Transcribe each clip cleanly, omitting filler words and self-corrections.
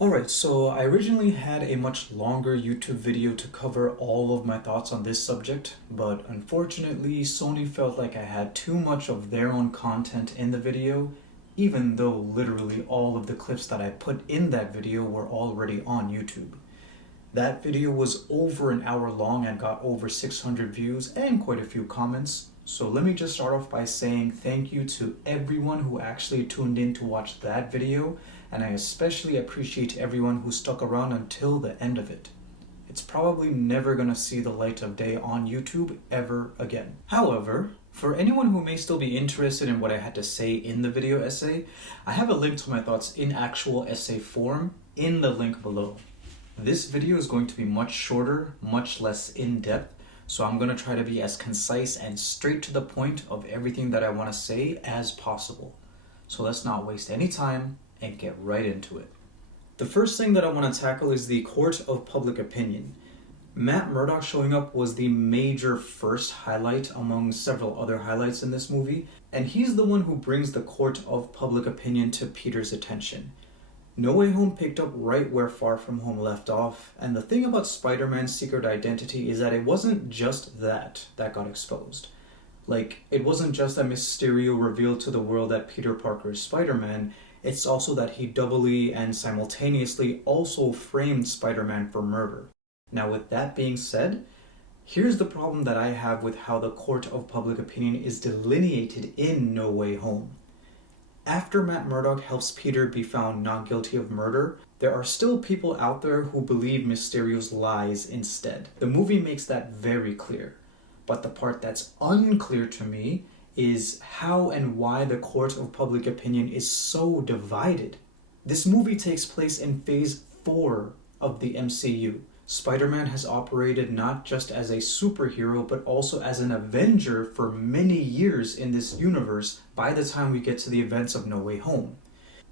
Alright, so I originally had a much longer YouTube video to cover all of my thoughts on this subject, but unfortunately Sony felt like I had too much of their own content in the video, even though literally all of the clips that I put in that video were already on YouTube. That video was over an hour long and got over 600 views and quite a few comments. So let me just start off by saying thank you to everyone who actually tuned in to watch that video, and I especially appreciate everyone who stuck around until the end of it. It's probably never gonna see the light of day on YouTube ever again. However, for anyone who may still be interested in what I had to say in the video essay, I have a link to my thoughts in actual essay form in the link below. This video is going to be much shorter, much less in-depth, so I'm going to try to be as concise and straight to the point of everything that I want to say as possible. So let's not waste any time and get right into it. The first thing that I want to tackle is the court of public opinion. Matt Murdock showing up was the major first highlight among several other highlights in this movie, and he's the one who brings the court of public opinion to Peter's attention. No Way Home picked up right where Far From Home left off, and the thing about Spider-Man's secret identity is that it wasn't just that got exposed. Like, it wasn't just that Mysterio revealed to the world that Peter Parker is Spider-Man, it's also that he doubly and simultaneously also framed Spider-Man for murder. Now with that being said, here's the problem that I have with how the court of public opinion is delineated in No Way Home. After Matt Murdock helps Peter be found not guilty of murder, there are still people out there who believe Mysterio's lies instead. The movie makes that very clear. But the part that's unclear to me is how and why the court of public opinion is so divided. This movie takes place in Phase 4 of the MCU. Spider-Man has operated not just as a superhero, but also as an Avenger for many years in this universe by the time we get to the events of No Way Home.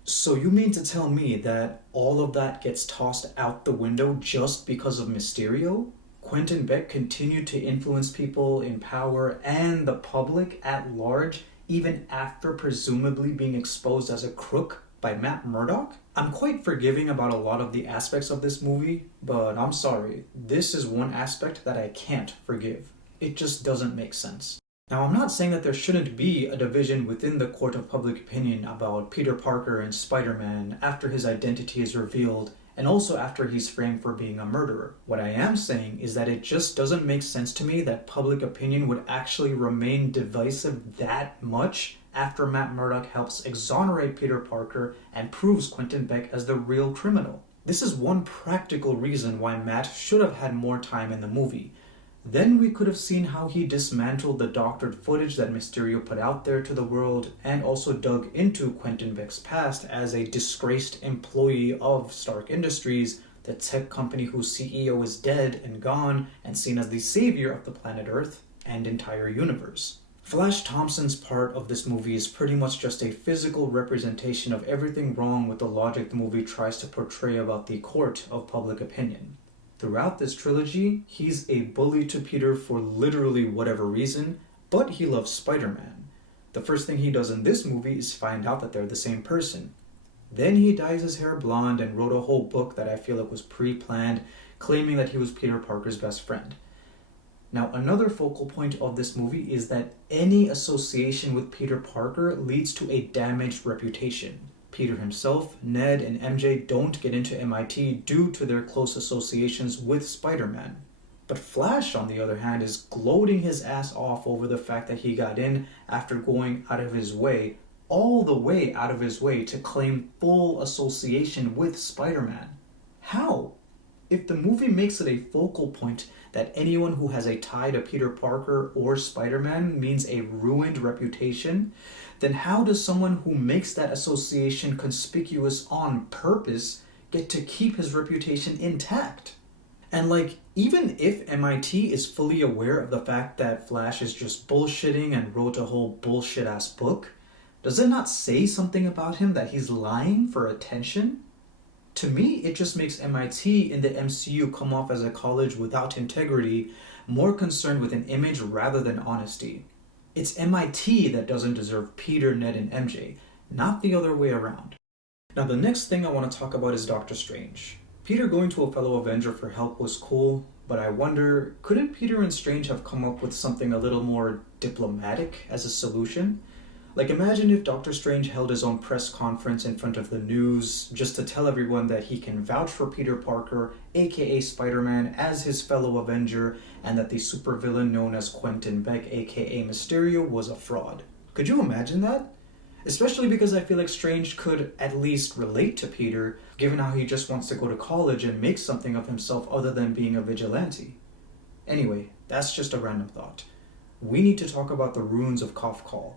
So you mean to tell me that all of that gets tossed out the window just because of Mysterio? Quentin Beck continued to influence people in power and the public at large, even after presumably being exposed as a crook by Matt Murdock? I'm quite forgiving about a lot of the aspects of this movie, but I'm sorry, this is one aspect that I can't forgive. It just doesn't make sense. Now, I'm not saying that there shouldn't be a division within the court of public opinion about Peter Parker and Spider-Man after his identity is revealed, and also after he's framed for being a murderer. What I am saying is that it just doesn't make sense to me that public opinion would actually remain divisive that much after Matt Murdock helps exonerate Peter Parker and proves Quentin Beck as the real criminal. This is one practical reason why Matt should have had more time in the movie. Then we could have seen how he dismantled the doctored footage that Mysterio put out there to the world, and also dug into Quentin Beck's past as a disgraced employee of Stark Industries, the tech company whose CEO is dead and gone and seen as the savior of the planet Earth and entire universe. Flash Thompson's part of this movie is pretty much just a physical representation of everything wrong with the logic the movie tries to portray about the court of public opinion. Throughout this trilogy, he's a bully to Peter for literally whatever reason, but he loves Spider-Man. The first thing he does in this movie is find out that they're the same person. Then he dyes his hair blonde and wrote a whole book that I feel like was pre-planned, claiming that he was Peter Parker's best friend. Now, another focal point of this movie is that any association with Peter Parker leads to a damaged reputation. Peter himself, Ned, and MJ don't get into MIT due to their close associations with Spider-Man. But Flash, on the other hand, is gloating his ass off over the fact that he got in after going out of his way, all the way out of his way, to claim full association with Spider-Man. How? If the movie makes it a focal point that anyone who has a tie to Peter Parker or Spider-Man means a ruined reputation, then how does someone who makes that association conspicuous on purpose get to keep his reputation intact? And even if MIT is fully aware of the fact that Flash is just bullshitting and wrote a whole bullshit-ass book, does it not say something about him that he's lying for attention? To me, it just makes MIT in the MCU come off as a college without integrity, more concerned with an image rather than honesty. It's MIT that doesn't deserve Peter, Ned, and MJ, not the other way around. Now, the next thing I want to talk about is Doctor Strange. Peter going to a fellow Avenger for help was cool, but I wonder, couldn't Peter and Strange have come up with something a little more diplomatic as a solution? Like, imagine if Doctor Strange held his own press conference in front of the news just to tell everyone that he can vouch for Peter Parker, aka Spider-Man, as his fellow Avenger, and that the supervillain known as Quentin Beck, aka Mysterio, was a fraud. Could you imagine that? Especially because I feel like Strange could at least relate to Peter, given how he just wants to go to college and make something of himself other than being a vigilante. Anyway, that's just a random thought. We need to talk about the Runes of Kof-Kol.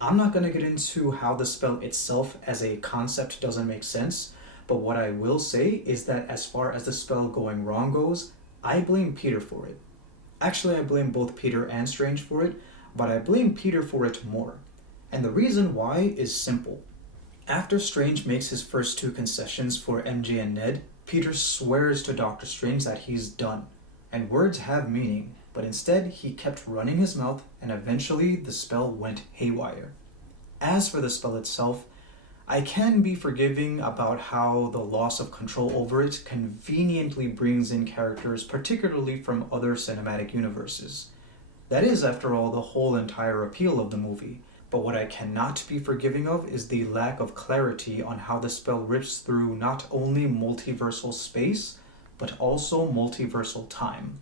I'm not going to get into how the spell itself as a concept doesn't make sense, but what I will say is that as far as the spell going wrong goes, I blame Peter for it. Actually, I blame both Peter and Strange for it, but I blame Peter for it more. And the reason why is simple. After Strange makes his first two concessions for MJ and Ned, Peter swears to Doctor Strange that he's done. And words have meaning, but instead he kept running his mouth and eventually the spell went haywire. As for the spell itself, I can be forgiving about how the loss of control over it conveniently brings in characters, particularly from other cinematic universes. That is, after all, the whole entire appeal of the movie. But what I cannot be forgiving of is the lack of clarity on how the spell rips through not only multiversal space, but also multiversal time.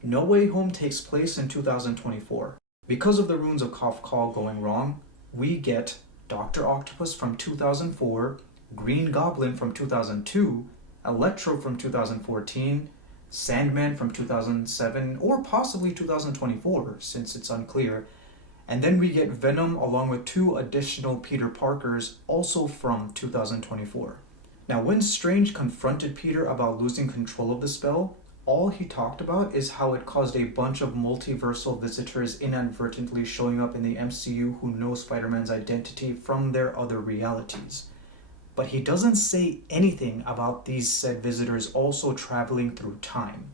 No Way Home takes place in 2024. Because of the Runes of Kof-Kol going wrong, we get Dr. Octopus from 2004, Green Goblin from 2002, Electro from 2014, Sandman from 2007, or possibly 2024, since it's unclear, and then we get Venom along with two additional Peter Parkers, also from 2024. Now, when Strange confronted Peter about losing control of the spell, all he talked about is how it caused a bunch of multiversal visitors inadvertently showing up in the MCU who know Spider-Man's identity from their other realities. But he doesn't say anything about these said visitors also traveling through time.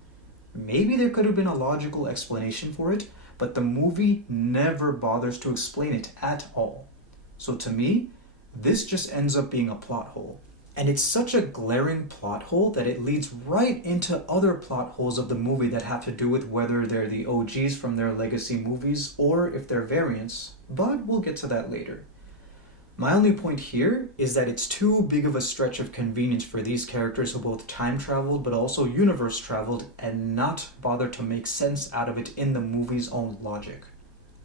Maybe there could have been a logical explanation for it, but the movie never bothers to explain it at all. So to me, this just ends up being a plot hole. And it's such a glaring plot hole that it leads right into other plot holes of the movie that have to do with whether they're the OGs from their legacy movies or if they're variants, but we'll get to that later. My only point here is that it's too big of a stretch of convenience for these characters who both time traveled but also universe traveled and not bother to make sense out of it in the movie's own logic.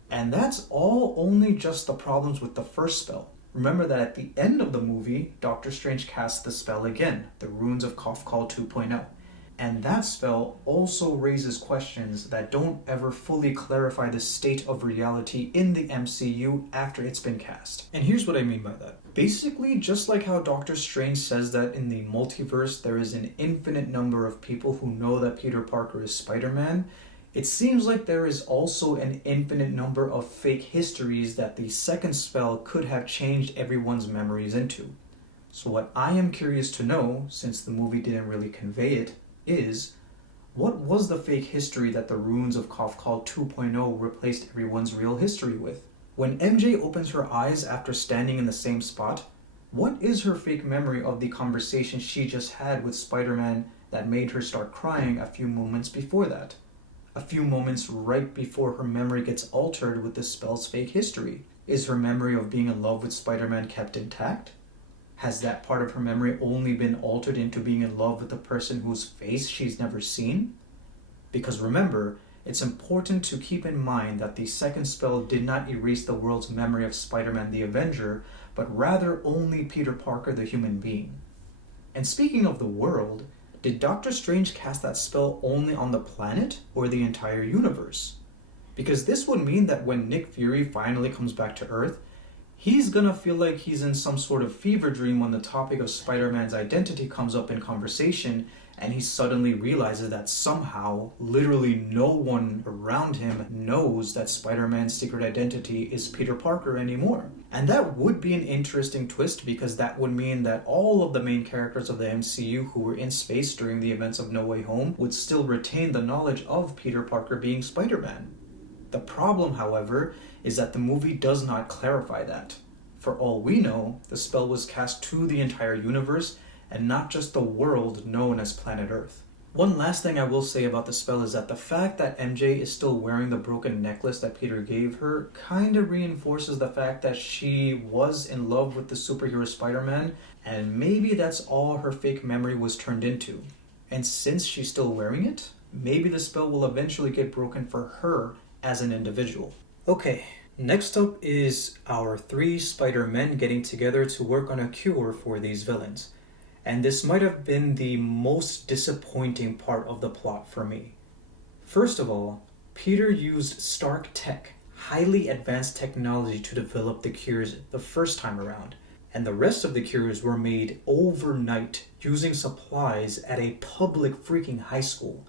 And that's all only just the problems with the first spell. Remember that at the end of the movie, Doctor Strange casts the spell again, the Runes of Kof-Kol 2.0. And that spell also raises questions that don't ever fully clarify the state of reality in the MCU after it's been cast. And here's what I mean by that. Basically, just like how Doctor Strange says that in the multiverse there is an infinite number of people who know that Peter Parker is Spider-Man, it seems like there is also an infinite number of fake histories that the second spell could have changed everyone's memories into. So what I am curious to know, since the movie didn't really convey it, is what was the fake history that the Runes of Kof-Kol 2.0 replaced everyone's real history with? When MJ opens her eyes after standing in the same spot, what is her fake memory of the conversation she just had with Spider-Man that made her start crying a few moments before that? A few moments right before her memory gets altered with the spell's fake history. Is her memory of being in love with Spider-Man kept intact? Has that part of her memory only been altered into being in love with the person whose face she's never seen? Because remember, it's important to keep in mind that the second spell did not erase the world's memory of Spider-Man the Avenger, but rather only Peter Parker the human being. And speaking of the world, did Doctor Strange cast that spell only on the planet or the entire universe? Because this would mean that when Nick Fury finally comes back to Earth, he's gonna feel like he's in some sort of fever dream when the topic of Spider-Man's identity comes up in conversation, and he suddenly realizes that somehow, literally no one around him knows that Spider-Man's secret identity is Peter Parker anymore. And that would be an interesting twist, because that would mean that all of the main characters of the MCU who were in space during the events of No Way Home would still retain the knowledge of Peter Parker being Spider-Man. The problem, however, is that the movie does not clarify that. For all we know, the spell was cast to the entire universe and not just the world known as planet Earth. One last thing I will say about the spell is that the fact that MJ is still wearing the broken necklace that Peter gave her kind of reinforces the fact that she was in love with the superhero Spider-Man, and maybe that's all her fake memory was turned into. And since she's still wearing it, maybe the spell will eventually get broken for her as an individual. Okay, next up is our 3 Spider-Men getting together to work on a cure for these villains. And this might have been the most disappointing part of the plot for me. First of all, Peter used Stark Tech, highly advanced technology, to develop the cures the first time around. And the rest of the cures were made overnight using supplies at a public freaking high school.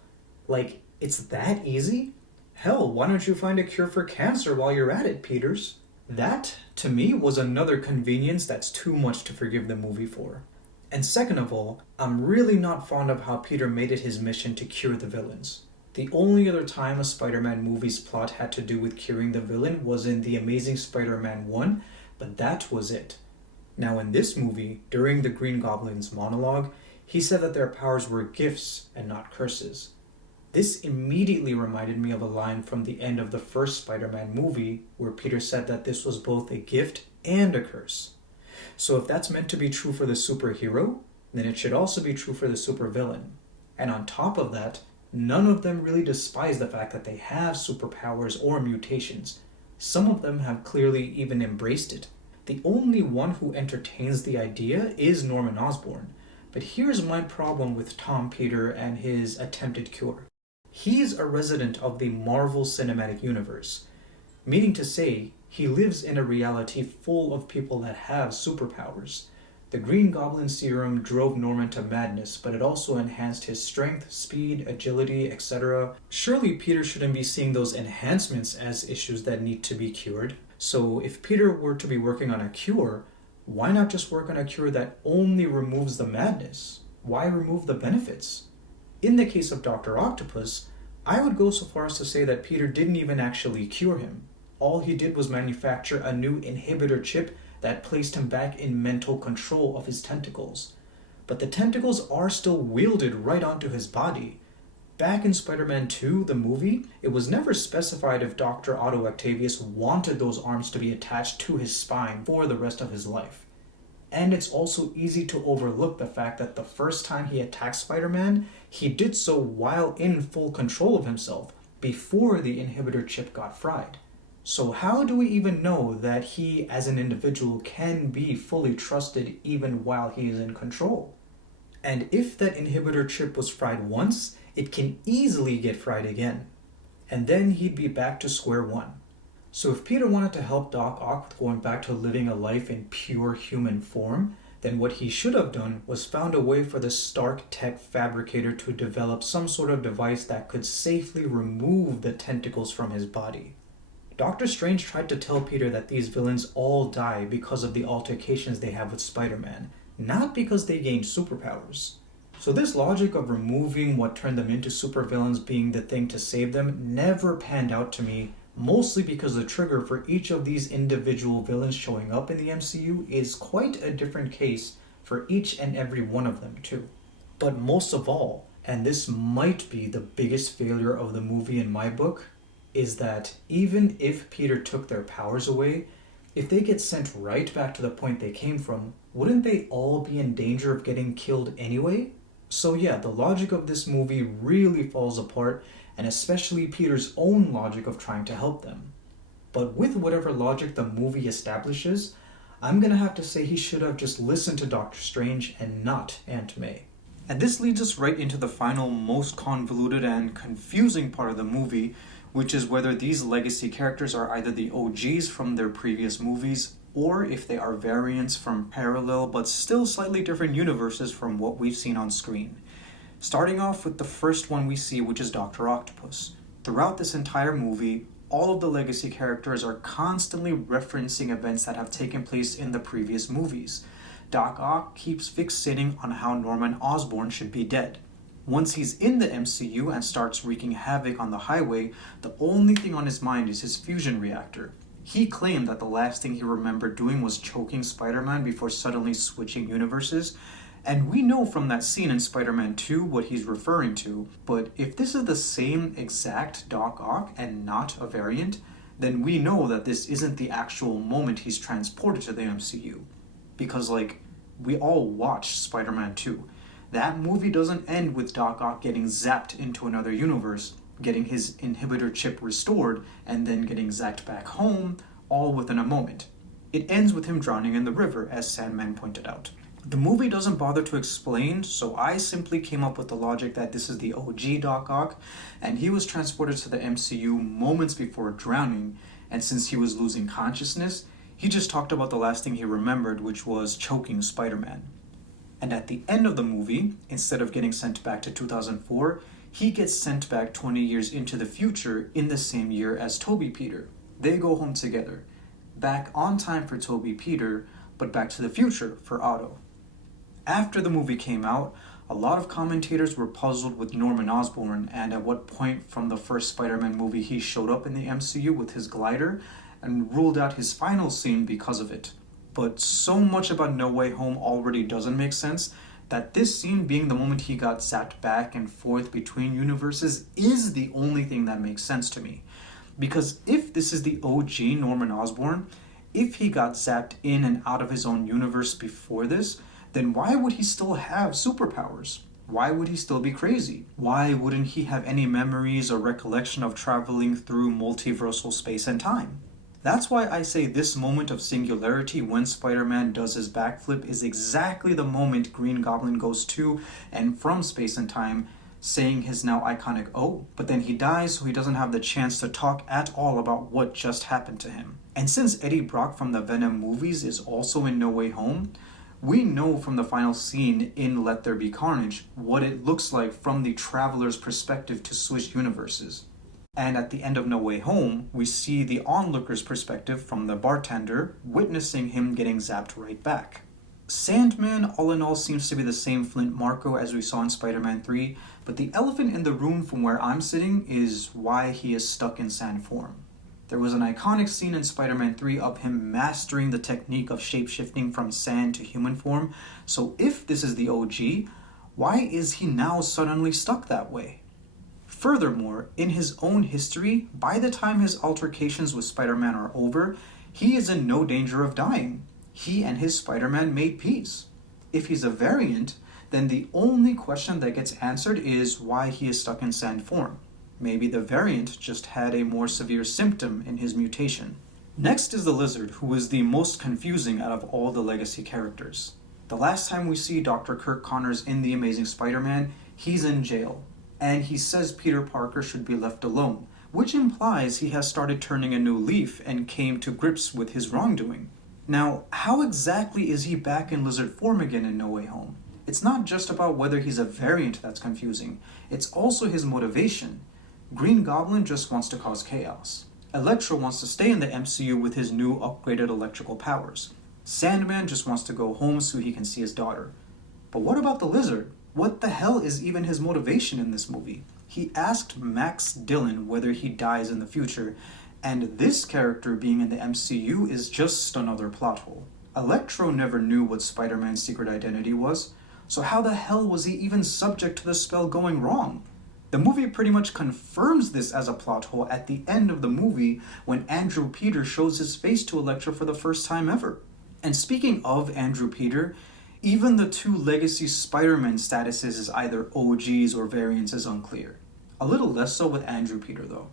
Like, it's that easy? Hell, why don't you find a cure for cancer while you're at it, Peters? That, to me, was another convenience that's too much to forgive the movie for. And second of all, I'm really not fond of how Peter made it his mission to cure the villains. The only other time a Spider-Man movie's plot had to do with curing the villain was in The Amazing Spider-Man 1, but that was it. Now in this movie, during the Green Goblin's monologue, he said that their powers were gifts and not curses. This immediately reminded me of a line from the end of the first Spider-Man movie where Peter said that this was both a gift and a curse. So if that's meant to be true for the superhero, then it should also be true for the supervillain. And on top of that, none of them really despise the fact that they have superpowers or mutations. Some of them have clearly even embraced it. The only one who entertains the idea is Norman Osborn. But here's my problem with Tom Peter and his attempted cure. He's a resident of the Marvel Cinematic Universe, meaning to say, he lives in a reality full of people that have superpowers. The Green Goblin serum drove Norman to madness, but it also enhanced his strength, speed, agility, etc. Surely Peter shouldn't be seeing those enhancements as issues that need to be cured. So if Peter were to be working on a cure, why not just work on a cure that only removes the madness? Why remove the benefits? In the case of Dr. Octopus, I would go so far as to say that Peter didn't even actually cure him. All he did was manufacture a new inhibitor chip that placed him back in mental control of his tentacles. But the tentacles are still wielded right onto his body. Back in Spider-Man 2, the movie, it was never specified if Dr. Otto Octavius wanted those arms to be attached to his spine for the rest of his life. And it's also easy to overlook the fact that the first time he attacked Spider-Man, he did so while in full control of himself, before the inhibitor chip got fried. So how do we even know that he, as an individual, can be fully trusted even while he is in control? And if that inhibitor chip was fried once, it can easily get fried again. And then he'd be back to square one. So if Peter wanted to help Doc Ock with going back to living a life in pure human form, then what he should have done was found a way for the Stark Tech fabricator to develop some sort of device that could safely remove the tentacles from his body. Doctor Strange tried to tell Peter that these villains all die because of the altercations they have with Spider-Man, not because they gained superpowers. So this logic of removing what turned them into supervillains being the thing to save them never panned out to me, mostly because the trigger for each of these individual villains showing up in the MCU is quite a different case for each and every one of them too. But most of all, and this might be the biggest failure of the movie in my book, is that even if Peter took their powers away, if they get sent right back to the point they came from, wouldn't they all be in danger of getting killed anyway? So yeah, the logic of this movie really falls apart, and especially Peter's own logic of trying to help them. But with whatever logic the movie establishes, I'm gonna have to say he should have just listened to Doctor Strange and not Aunt May. And this leads us right into the final, most convoluted and confusing part of the movie, which is whether these legacy characters are either the OGs from their previous movies, or if they are variants from parallel but still slightly different universes from what we've seen on screen. Starting off with the first one we see, which is Dr. Octopus. Throughout this entire movie, all of the legacy characters are constantly referencing events that have taken place in the previous movies. Doc Ock keeps fixating on how Norman Osborn should be dead. Once he's in the MCU and starts wreaking havoc on the highway, the only thing on his mind is his fusion reactor. He claimed that the last thing he remembered doing was choking Spider-Man before suddenly switching universes, and we know from that scene in Spider-Man 2 what he's referring to, but if this is the same exact Doc Ock and not a variant, then we know that this isn't the actual moment he's transported to the MCU. Because, we all watched Spider-Man 2. That movie doesn't end with Doc Ock getting zapped into another universe, getting his inhibitor chip restored, and then getting zapped back home, all within a moment. It ends with him drowning in the river, as Sandman pointed out. The movie doesn't bother to explain, so I simply came up with the logic that this is the OG Doc Ock, and he was transported to the MCU moments before drowning, and since he was losing consciousness, he just talked about the last thing he remembered, which was choking Spider-Man. And at the end of the movie, instead of getting sent back to 2004, he gets sent back 20 years into the future in the same year as Toby Peter. They go home together. Back on time for Toby Peter, but back to the future for Otto. After the movie came out, a lot of commentators were puzzled with Norman Osborn and at what point from the first Spider-Man movie he showed up in the MCU with his glider, and ruled out his final scene because of it. But so much about No Way Home already doesn't make sense that this scene being the moment he got zapped back and forth between universes is the only thing that makes sense to me. Because if this is the OG Norman Osborn, if he got zapped in and out of his own universe before this, then why would he still have superpowers? Why would he still be crazy? Why wouldn't he have any memories or recollection of traveling through multiversal space and time? That's why I say this moment of singularity when Spider-Man does his backflip is exactly the moment Green Goblin goes to and from space and time, saying his now iconic "oh," but then he dies so he doesn't have the chance to talk at all about what just happened to him. And since Eddie Brock from the Venom movies is also in No Way Home, we know from the final scene in Let There Be Carnage what it looks like from the Traveler's perspective to switch universes. And at the end of No Way Home, we see the onlooker's perspective from the bartender, witnessing him getting zapped right back. Sandman, all in all, seems to be the same Flint Marko as we saw in Spider-Man 3, but the elephant in the room from where I'm sitting is why he is stuck in sand form. There was an iconic scene in Spider-Man 3 of him mastering the technique of shapeshifting from sand to human form, so if this is the OG, why is he now suddenly stuck that way? Furthermore, in his own history, by the time his altercations with Spider-Man are over, he is in no danger of dying. He and his Spider-Man made peace. If he's a variant, then the only question that gets answered is why he is stuck in sand form. Maybe the variant just had a more severe symptom in his mutation. Next is the Lizard, who is the most confusing out of all the legacy characters. The last time we see Dr. Kirk Connors in The Amazing Spider-Man, he's in jail. And he says Peter Parker should be left alone, which implies he has started turning a new leaf and came to grips with his wrongdoing. Now, how exactly is he back in lizard form again in No Way Home? It's not just about whether he's a variant that's confusing, it's also his motivation. Green Goblin just wants to cause chaos. Electro wants to stay in the MCU with his new upgraded electrical powers. Sandman just wants to go home so he can see his daughter. But what about the Lizard? What the hell is even his motivation in this movie? He asked Max Dillon whether he dies in the future, and this character being in the MCU is just another plot hole. Electro never knew what Spider-Man's secret identity was, so how the hell was he even subject to the spell going wrong? The movie pretty much confirms this as a plot hole at the end of the movie when Andrew Peter shows his face to Electro for the first time ever. And speaking of Andrew Peter, even the two legacy Spider-Man statuses as either OGs or variants is unclear. A little less so with Andrew Peter though.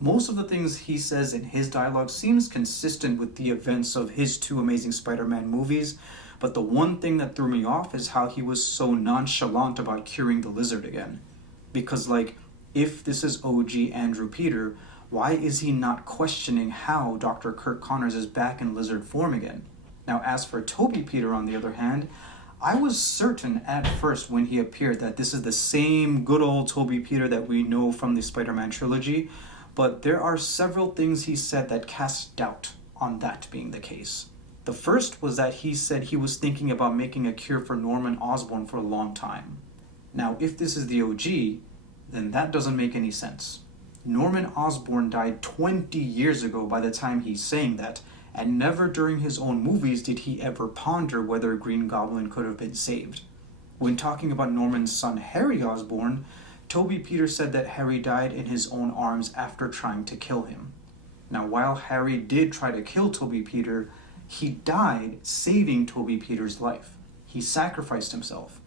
Most of the things he says in his dialogue seems consistent with the events of his two Amazing Spider-Man movies, but the one thing that threw me off is how he was so nonchalant about curing the Lizard again. Because if this is OG Andrew Peter, why is he not questioning how Dr. Kirk Connors is back in lizard form again? Now as for Toby Peter on the other hand, I was certain at first when he appeared that this is the same good old Toby Peter that we know from the Spider-Man trilogy, but there are several things he said that cast doubt on that being the case. The first was that he said he was thinking about making a cure for Norman Osborn for a long time. Now, if this is the OG, then that doesn't make any sense. Norman Osborn died 20 years ago by the time he's saying that, and never during his own movies did he ever ponder whether Green Goblin could have been saved. When talking about Norman's son Harry Osborn, Toby Peter said that Harry died in his own arms after trying to kill him. Now, while Harry did try to kill Toby Peter, he died saving Toby Peter's life. He sacrificed himself.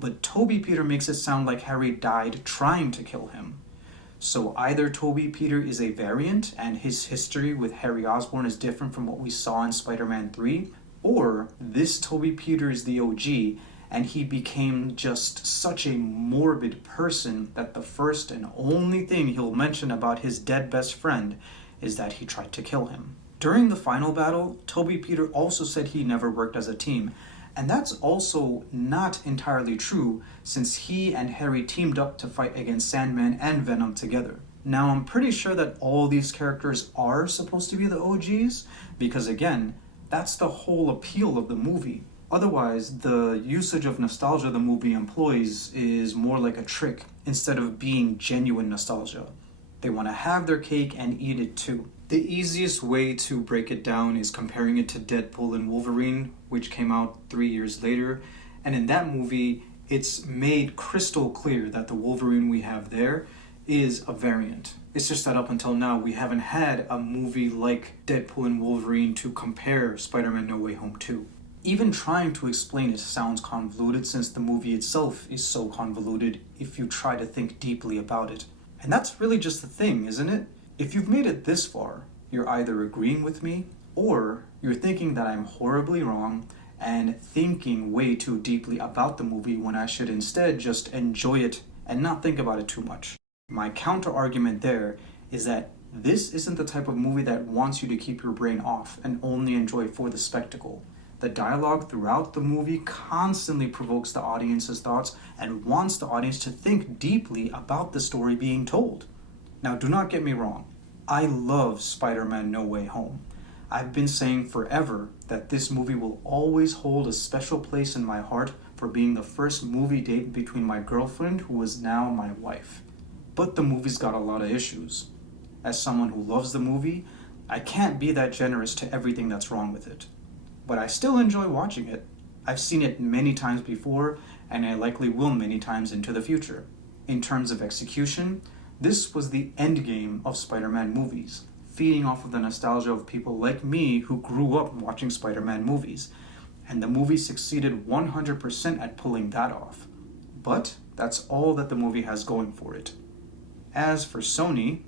But Toby Peter makes it sound like Harry died trying to kill him. So either Toby Peter is a variant and his history with Harry Osborn is different from what we saw in Spider-Man 3, or this Toby Peter is the OG and he became just such a morbid person that the first and only thing he'll mention about his dead best friend is that he tried to kill him. During the final battle, Toby Peter also said he never worked as a team, and that's also not entirely true since he and Harry teamed up to fight against Sandman and Venom together. Now, I'm pretty sure that all these characters are supposed to be the OGs because, again, that's the whole appeal of the movie. Otherwise, the usage of nostalgia the movie employs is more like a trick instead of being genuine nostalgia. They want to have their cake and eat it too. The easiest way to break it down is comparing it to Deadpool and Wolverine, which came out 3 years later. And in that movie, it's made crystal clear that the Wolverine we have there is a variant. It's just that up until now, we haven't had a movie like Deadpool and Wolverine to compare Spider-Man No Way Home to. Even trying to explain it sounds convoluted since the movie itself is so convoluted if you try to think deeply about it. And that's really just the thing, isn't it? If you've made it this far, you're either agreeing with me or you're thinking that I'm horribly wrong and thinking way too deeply about the movie when I should instead just enjoy it and not think about it too much. My counter argument there is that this isn't the type of movie that wants you to keep your brain off and only enjoy for the spectacle. The dialogue throughout the movie constantly provokes the audience's thoughts and wants the audience to think deeply about the story being told. Now, do not get me wrong. I love Spider-Man No Way Home. I've been saying forever that this movie will always hold a special place in my heart for being the first movie date between my girlfriend, who is now my wife. But the movie's got a lot of issues. As someone who loves the movie, I can't be that generous to everything that's wrong with it. But I still enjoy watching it. I've seen it many times before, and I likely will many times into the future. In terms of execution, this was the endgame of Spider-Man movies, feeding off of the nostalgia of people like me who grew up watching Spider-Man movies, and the movie succeeded 100% at pulling that off. But that's all that the movie has going for it. As for Sony,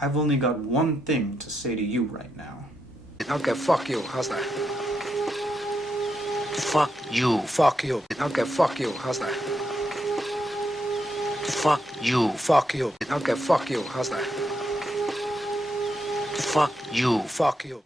I've only got one thing to say to you right now. Okay, fuck you. How's that? Fuck you. Fuck you. Okay, fuck you. How's that? Fuck you. Fuck you. Okay, fuck you. How's that? Fuck you. Fuck you.